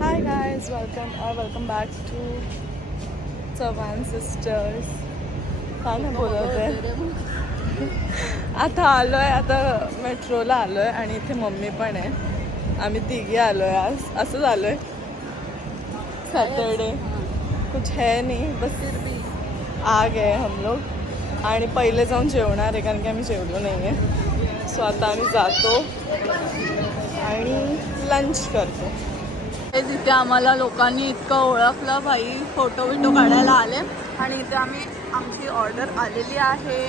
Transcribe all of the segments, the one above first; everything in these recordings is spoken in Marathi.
Hi guys welcome welcome back to Chavan sisters काय नाही बोलत आहे आता आहे आता मेट्रोला आलो आहे आणि इथे मम्मी पण आहे. आम्ही तिघी आहे आज. असं असंच आहे सॅटरडे कुछ है नहीं बस आ गए हम लोग। आणि पहिले जाऊन जेवणार आहे कारण की आम्ही जेवलो नाही आहे सो आता आम्ही जातो आणि लंच करतो. हे तिथे आम्हाला लोकांनी इतकं ओळखलं भाई फोटो बिटो काढायला आले. आणि इथे आम्ही आमची ऑर्डर आलेली आहे.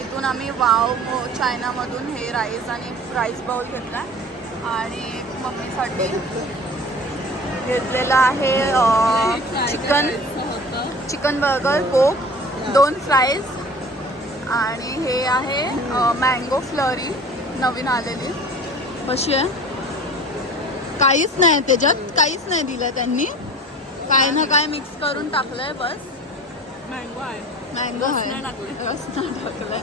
इथून आम्ही वाव मो- चायनामधून हे राईस आणि राईस बाउल घेतला आणि मम्मीसाठी घेतलेला आहे चिकन चिकन बर्गर कोक दोन फ्राईज आणि हे आहे मँगो फ्लरी नवीन आलेली. कशी आहे? काहीच नाही त्याच्यात काहीच नाही दिलं त्यांनी. काय ना काय मिक्स करून टाकलंय बस. मँगो आहे. मँगो आहे. रस नाही टाकलंय.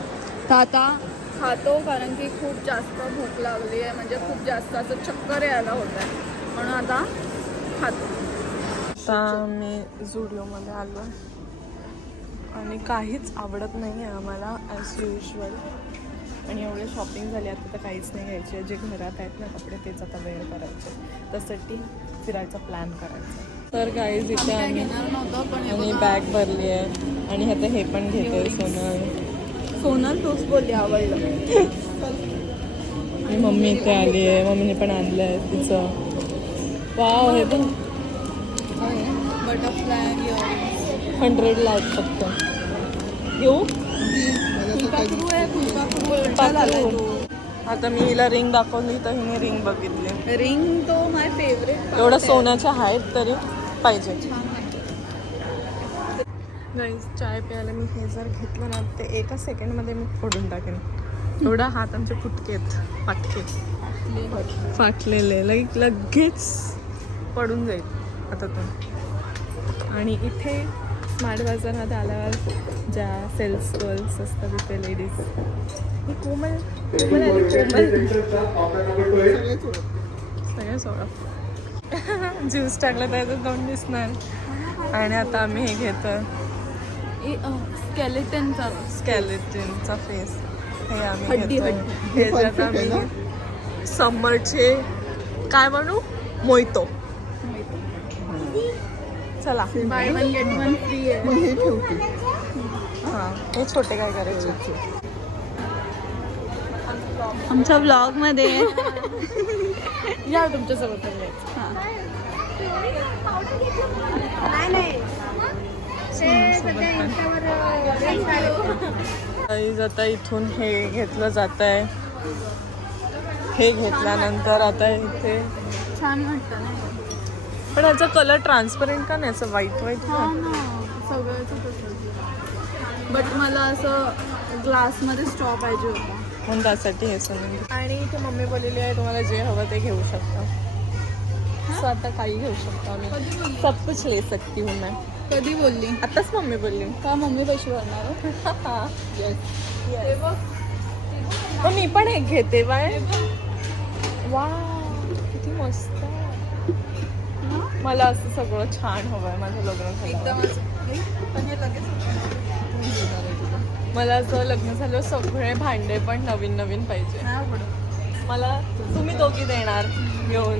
तर आता खातो कारण की खूप जास्त भूक लागली आहे म्हणजे खूप जास्त असं चक्कर यायला होत आहे म्हणून आता खातो. आता मी झुडिओमध्ये आलो. आणि काहीच आवडत नाही आहे आम्हाला ॲज युजल आणि एवढे शॉपिंग झाली आता तर काहीच नाही घ्यायची. जे घरात आहेत ना कपडे तेच आता वेअर करायचे. त्यासाठी फिरायचा प्लॅन करायचा. तर काहीच इथे आम्ही आणि. बॅग भरली आहे. आणि आता हे पण घेते सोनं सोनल. तूच बोलली आवडलं. आणि मम्मी इथे आली आहे. मम्मीने पण आणलं आहे तिचं. वाव हे पण बटरफ्लाय हंड्रेडला आहेत फक्त. घेऊ आता मी हिला रिंग दाखवली तर हिने रिंग बघितली. रिंग तो माय फेवरेट एवढं सोन्याच्या आहेत तरी पाहिजे. गाईज चाय प्यायला मी हे जर घेतलं ना ते एका सेकंडमध्ये मी फोडून टाकेन. एवढा हात आमचे फुटके आहेत फाटके. फाटलेले. लाईक लगेच. पडून जाईल आता तो आणि इथे स्मार्ट बाजारमध्ये आल्यावर ज्या सेल्स गर्ल्स असतात तिथे लेडीज ही कोमल कोमल आली कोमल. सगळ्या सोडा. ज्यूस टाकलं त्याचं तोंड दिसणार. आणि आता आम्ही हे घेतो स्केलेटनचा स्कॅलेटिनचा फेस हे आम्ही. हे आम्ही समरचे काय म्हणू मोहितो चला. Buy one get one free आहे. हा हे छोटे काय करायचे? आमच्या ब्लॉगमध्ये. या तुमच्यासोबत पण यायचं. Guys, आता इथून हे घेतलं जात आहे हे घेतल्यानंतर आता इथे छान वाटतं पण याचा कलर ट्रान्सपरंट का नाही? असं व्हाईट व्हाईट हा ना सगळंच बट मला असं ग्लासमध्ये स्ट्रॉ पाहिजे होता. म्हणून त्यासाठी हे सगळं. आणि इथे मम्मी बोललेली आहे तुम्हाला जे हवं ते घेऊ शकता. सो आता काही घेऊ शकतो आम्ही. सब कुछ ले सकती हूँ मैं. कधी बोलली? आताच मम्मी बोलली. का मम्मी पैसे भरणार मी पण एक घेते बाय. वा किती मस्त. मला असं सगळं छान हवंय माझं लग्न एकदम मला असं लग्न झालं सगळे भांडे पण नवीन नवीन पाहिजे. मला तुम्ही दोघी देणार घेऊन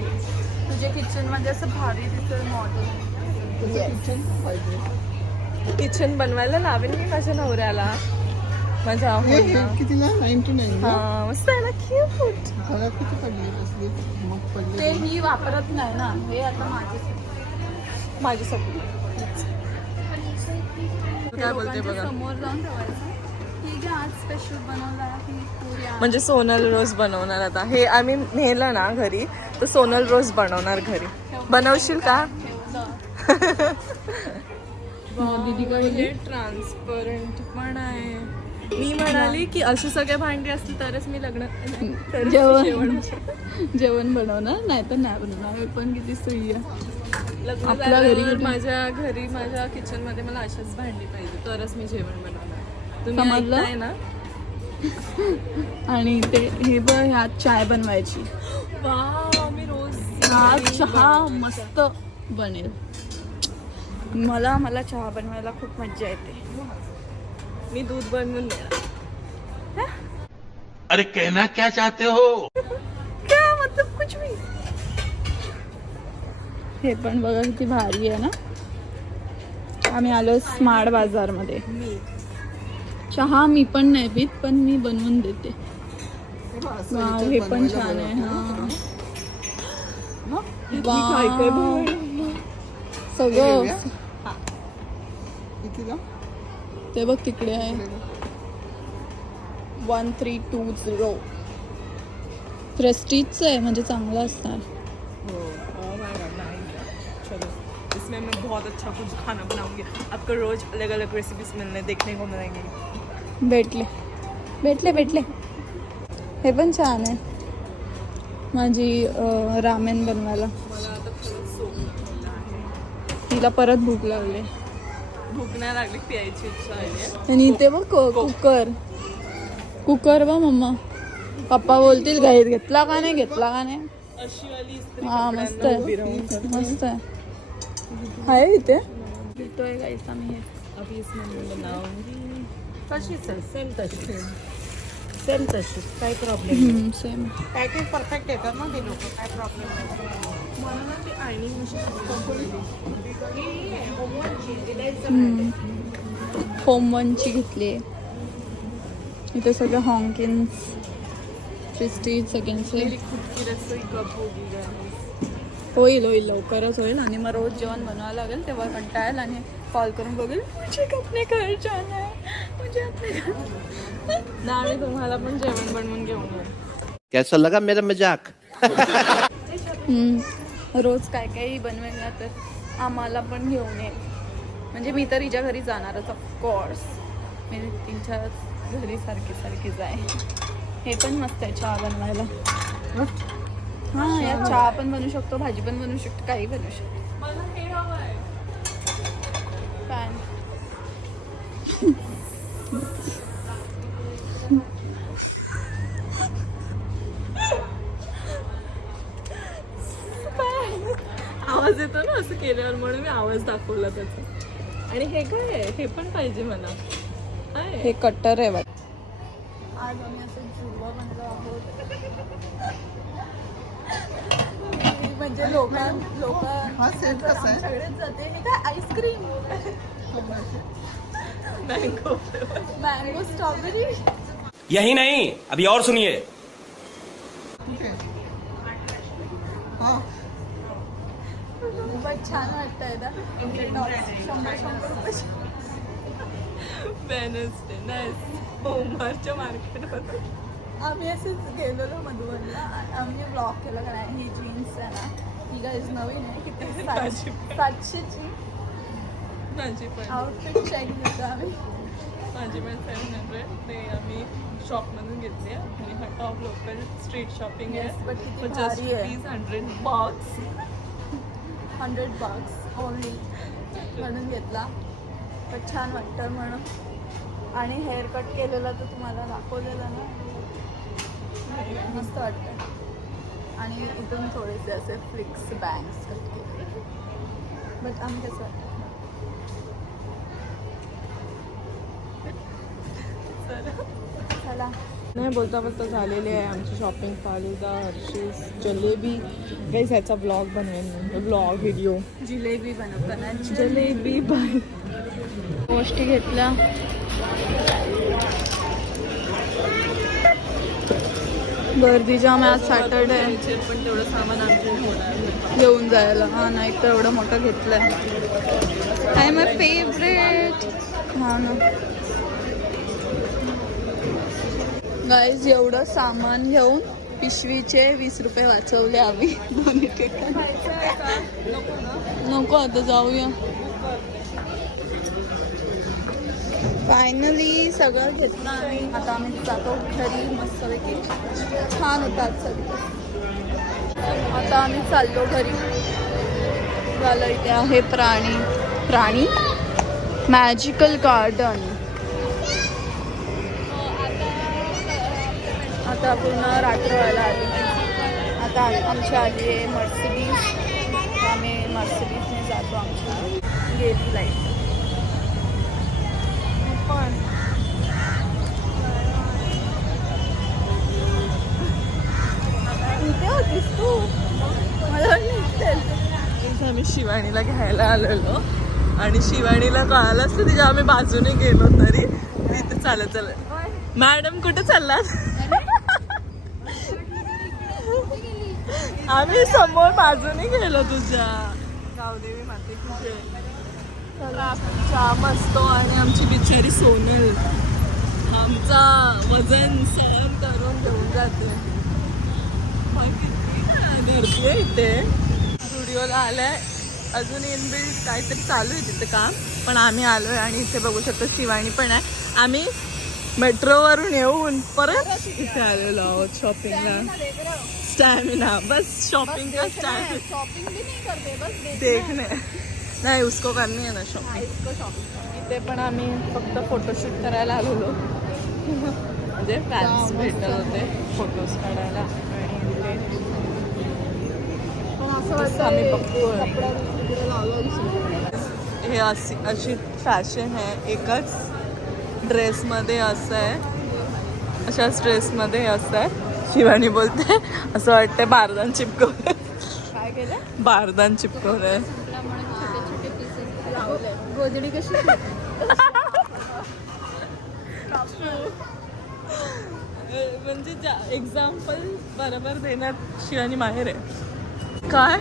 तुझ्या किचनमध्ये असं भारी दिसेल मॉडेल किचन बनवायला लावेन मी माझ्या नवऱ्याला. माझ्या ahoyला. कितीला नाईन्टी नाईन हा मस्त आहे ना क्यूट मला किती पडली कसली मग पडली ते मी वापरत नाही ना हे आता माझे माझ्यासाठी. काय बोलते बघा. समोर जाऊन ठेवायचं. ठीक आहे आज स्पेशल बनवला आहे पुरी आहे. म्हणजे सोनल रोज बनवणार आता. हे आम्ही नेलं ना घरी तर सोनल रोज बनवणार घरी. बनवशील का? ठेवलं. दीदीकडे ट्रान्सपरंट पण आहे. मी म्हणाली की अशी सगळे भांडी असतील तरच मी लग्न तरच जेवण. जेवण बनवणार. नाही तर नाही बनवणार. मी पण किती सुई आहे. लग्न आपल्या घरी झाल्यावर? माझ्या घरी माझ्या किचनमध्ये मला अशाच भांडी पाहिजे. तरच मी जेवण बनवणार. तुम्ही समजलं? ऐकताय ना? आणि ते हे बघ ह्यात चाय बनवायची. वा मी रोज हा चहा मस्त बनेल. मला मला चहा बनवायला खूप मज्जा येते. मी दूध बनवून देणार अरे कहना क्या चाहते हो? क्या मतलब कुछ भी? हे पण बघा किती भारी आहे ना? आम्ही आलो स्मार्ट बाजारमध्ये. चहा मी पण नाही पित पण मी बनवून देते. हे पण छान आहे हा. सगळं. ते बघ तिकडे आहे. वन थ्री टू झिरो प्रेस्टीजचं आहे म्हणजे चांगलं असणार. Oh इसमें मैं बहुत अच्छा कुछ खाना बनाऊंगी. आपको रोज अलग अलग रेसिपीज मिलने देखने को मिलेंगी. भेटले. भेटले भेटले. हे पण छान आहे. माझी रामेन बनवायला. मला आता थोडं सोप आहे. तिला परत भूक लागली. भूक नाही लागली प्यायची इच्छा आहे. आणि इथे बघ कु- कुकर. कुकर बा मम्मा. पप्पा बोलतील गाईत घेतला का नाही? घेतला का नाही? अशी वाली हा मस्त आहे. मस्त आहे. आहे इथे? घेतोय गाईस आम्ही हे. अभी इसमें तशीच आहे. सेम तशी. सेम तशी. काही प्रॉब्लेम सेम पॅकेज परफेक्ट येतात ना ते लोक. काय प्रॉब्लेम नाही. मला ना ती आयनिंग मशीन होम वनची घेतली इथे सगळे हॉंकिन्स प्रिस्टीज सेकंडचे मेरी खुद की रसोई कब होगी guys? होईल होईल. लवकरच होईल. आणि मग रोज जेवण बनवावं लागेल तेव्हा कंटाळेल आणि कॉल करून बघेल मुझे अपने घर जाना है. मुझे अपने घर ना आम्ही तुम्हाला पण जेवण बनवून घेऊन येऊ. कैसा लगा मेरा मजाक? हम्म. रोज काय काही बनवायला तर आम्हाला पण घेऊन ये. म्हणजे मी तर हिच्या घरी जाणारच ऑफकोर्स मी तिच्या घरी सारखी सारखीच आहे हे पण मस्त आहे चहा बनवायला. हां? यात चहा पण बनवू शकतो भाजी पण बनवू शकतो काही बनवू शकतो. आवाज दाखवला त्याचा. आणि हे काय आहे? हे पण पाहिजे मला. काय? हे कट्टर आहे वाटत आज आम्ही असं बनलो आहोत. म्हणजे लोक लोक हा सेट कसा आहे? सगळेच जाते. हे काय आईस्क्रीम मँगो मँगो स्ट्रॉबेरी यही नहीं अभी और सुनिए। हा। पण छान वाटतंय ना. शंभर शंभर रुपये वेनसडे नाही सोमवारच्या मार्केटमध्ये आम्ही असेच गेलेलो मधुबनला. आम्ही ब्लॉक केलं का नाही ही जीन्स आहे ना ही गाईज नवीन आहे किती माझी सात- सातशेची माझी पण. आउटफिट चेक घेतो आम्ही. माझी पण सेवन हंड्रेड ते आम्ही शॉपमधून घेतली आहे. आणि हा टॉप लोकल स्ट्रीट शॉपिंग आहे. Just. Rupees hundred bucks hundred bucks only म्हणून घेतला. पण छान वाटतं म्हणून. आणि हेअर कट केलेला तर तुम्हाला दाखवलेला ना. मस्त वाटतं. आणि इथून थोडेसे असे फ्लिक्स बँग्स कट केले बट आम्ही कसं वाटतं? चला. नाही बोलता बोलता झालेली आहे आमची शॉपिंग फालुदा हर्षीस जलेबी. काही ह्याचा ब्लॉग बनवेन ब्लॉग व्हिडिओ जिलेबी बनवताना जलेबी बाय गोष्टी घेतल्या. गर्दी जाम आहे आज सॅटरडे पण तेवढं सामान आमचे. घेऊन जायला. हा नाही तर एवढं मोठं घेतलंय. आय माय फेवरेट हा ना. गाईज एवढं सामान घेऊन पिशवीचे वीस रुपये वाचवले आम्ही. दोन्ही ठिकाणी. नको आता जाऊया. फायनली सगळं घेतलं आम्ही. आता आम्ही जातो घरी मस्तपैकी. छान होतात सगळे. आता आम्ही चाललो घरी. झालं इथे आहे प्राणी. प्राणी? मॅजिकल गार्डन आता पूर्ण रात्र व्हायला आली. आता आमची आली आहे मर्सिडीज आम्ही मर्सिडीजने जातो आमची गेली लाइट पण. इथे होतीस तू? मला आम्ही शिवाणीला घ्यायला आलेलो. आणि शिवाणीला कळालं असतं तिच्या आम्ही बाजूने गेलो तरी तिथे चालत चालत. मॅडम कुठे चाललात? आम्ही समोर बाजूने गेलो तुझ्या. गावदेवी माते कुठे जाम असतो आणि आमची बिचारी सोनल. आमचा वजन सहन करून घेऊन जाते. पण किती गर्दी आहे इथे. स्टुडिओला आलाय. अजून इनबिल्ड काहीतरी चालू आहे तिथे काम. पण आम्ही आलोय आणि इथे बघू शकतो शिवाणी पण आहे. आम्ही मेट्रोवरून येऊन परत इथे आलेलो आहोत शॉपिंगला स्टॅमिना बस शॉपिंग का स्टॅमिना शॉपिंग भी नहीं करते बस देख देखणे नाही उसको करनी आहे ना शॉपिंग इथे पण आम्ही फक्त फोटोशूट करायला आलेलो. म्हणजे फॅन्स भेटत होते फोटोज काढायला. आम्ही दिसतो. हे अशी अशी फॅशन आहे. एकच ड्रेसमध्ये असं आहे. अशाच ड्रेसमध्ये असं आहे. शिवानी बोलते. असं वाटतंय बारदान चिपकवलंय. काय केलं? बारदान चिपकवलंय. गोधडी कशी म्हणजे एक्झाम्पल बरोबर देण्यात शिवानी माहेर आहे. काय?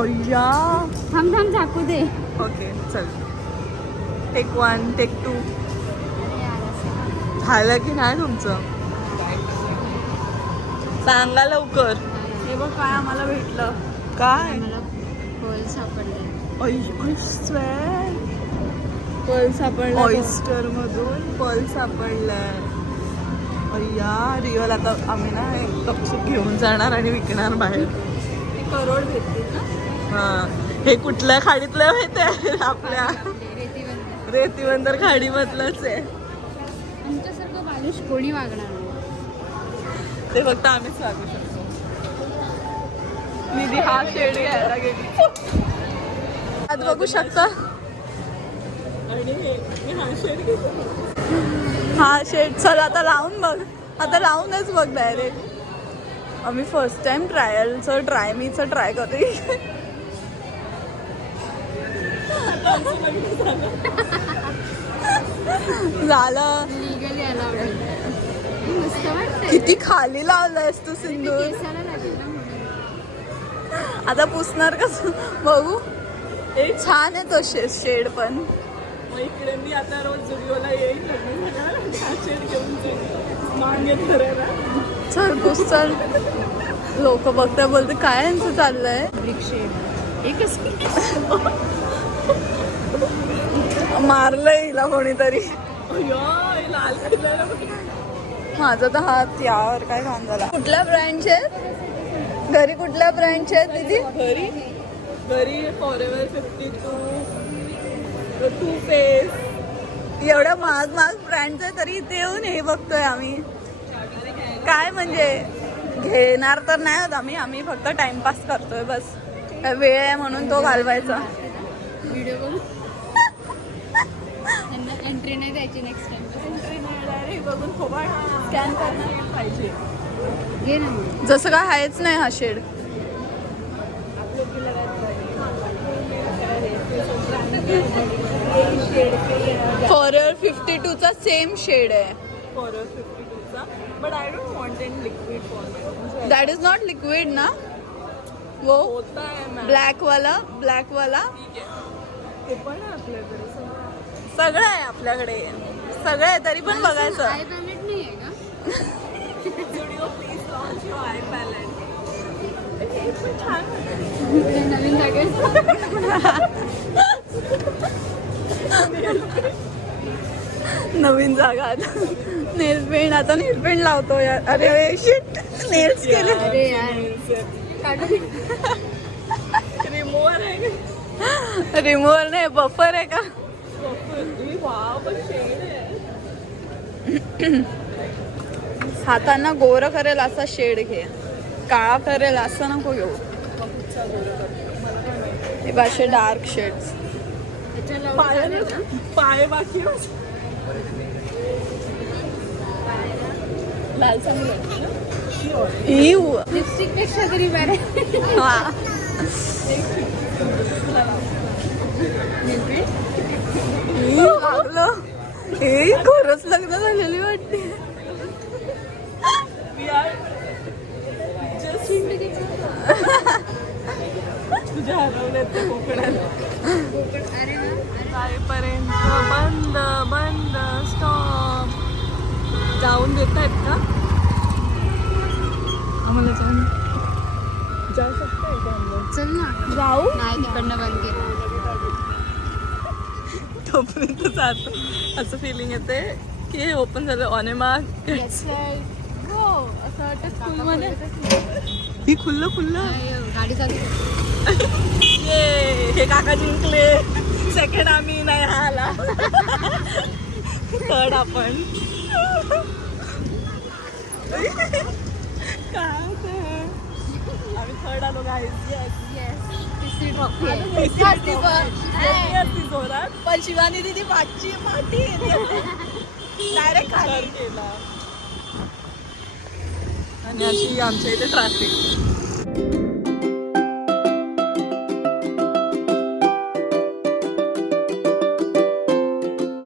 अय्या. थांब थांब झाकू दे. ओके चल. टेक वन टेक टू झालं की नाही तुमचं? सांगा लवकर. हे बघ काय आम्हाला भेटलं. काय? होल सापडले. पर्ल सापडला. ऑइस्टर मधून पर्ल सापडलाय. अय्या रिअल आता आम्ही ना गपचूप घेऊन जाणार आणि विकणार बाहेर. करोड भेटतील ना? हा. हे कुठल्या खाडीतलं माहिती आहे? आपल्या रेतीबंदर खाडीमधलंच आहे. आमच्यासारखं बालिश कोणी वागणार ते फक्त आम्हीच वागू शकतो. निधी हा शेड घ्यायला गेली. आज बघू शकता. हा शेड चल आता लावून बघ. आता लावूनच बघ डायरेक्ट आम्ही फर्स्ट टाइम ट्रायलचं ट्राय मीचं ट्राय करते झालं. किती खाली लावलंयस तू सिंदूर? आता पुसणार कसं? बघू. छान आहे तो शे शेड पण. इकडे मी आता रोज जुडिओला येईल शेड घेऊन चल पुस चल. लोक बघता बोलते काय यांचं चाललंय? एकच मारलंय हिला कोणीतरी. लाल माझा तर हात यावर काय घाण झाला कुठल्या ब्रँडचे आहेत घरी कुठल्या ब्रँडचे आहेत दीदी? घरी? घरी forever fifty two too faced एवढ्या महाग महाग ब्रँडचे आहे तरी इथे येऊन हे बघतोय आम्ही. काय म्हणजे? घेणार तर नाही होत आम्ही आम्ही फक्त टाइमपास करतोय बस. काय वेळ आहे म्हणून तो घालवायचा. व्हिडिओ एंट्री नाही द्यायची नेक्स्ट बघून थोबाड स्कॅन करणार पाहिजे. घे ना. मग. जसं काय आहेच नाही हा शेड फॉरर फिफ्टी टूचा सेम शेड आहे. Fifty टूचा but I don't want in liquid format that is not liquid ना वो होता आहे मॅम ब्लॅक वाला ब्लॅक वाला. ते पण आहे आपल्याकडे. सगळं. सगळं आहे आपल्याकडे. सगळं आहे तरी पण बघायचं. आय पॅलेट नाही आहे का. हे नवीन जागेत नवीन जागा आता नेल पेंट आता नेल पेंट लावतो यार अरे शिट नेल्स केले. अरे यार. रिमूव्हर आहे. रिमूव्हर नाही बफर आहे का? वाव पण शेड आहे हातांना गोर करेल असा शेड घे. काळा करेल असं नको घेऊ. हे असे डार्क शेड्स पाय पाय बाकी. लाल लिपस्टिकपेक्षा तरी बरं हा. लागलं. हे खरंच लग्न झालेली वाटते. तुझ्या ते जाईपर्यंत बंद बंद स्टॉप जाऊन देत आहेत का? आम्हाला जाऊन जाऊ शकताय का? चल ना. जाऊ? नाही तिकडनं बंद केलं. तोपर्यंत जातो असं फिलिंग येते की हे ओपन झालं ऑनेमा हो असं वाटतं स्कूलमध्ये ही खुल्लं खुल्लं गाडी ये हे काका जिंकले. सेकंड आम्ही नाही हा आला. थर्ड आपण. काय? आम्ही थर्ड आलो गाईज तिसरी ट्रॉफी पण शिवानी दिदी मागची पाठी डायरेक्ट खाली. केला. आणि अशी आमच्या इथे ट्रॅफिक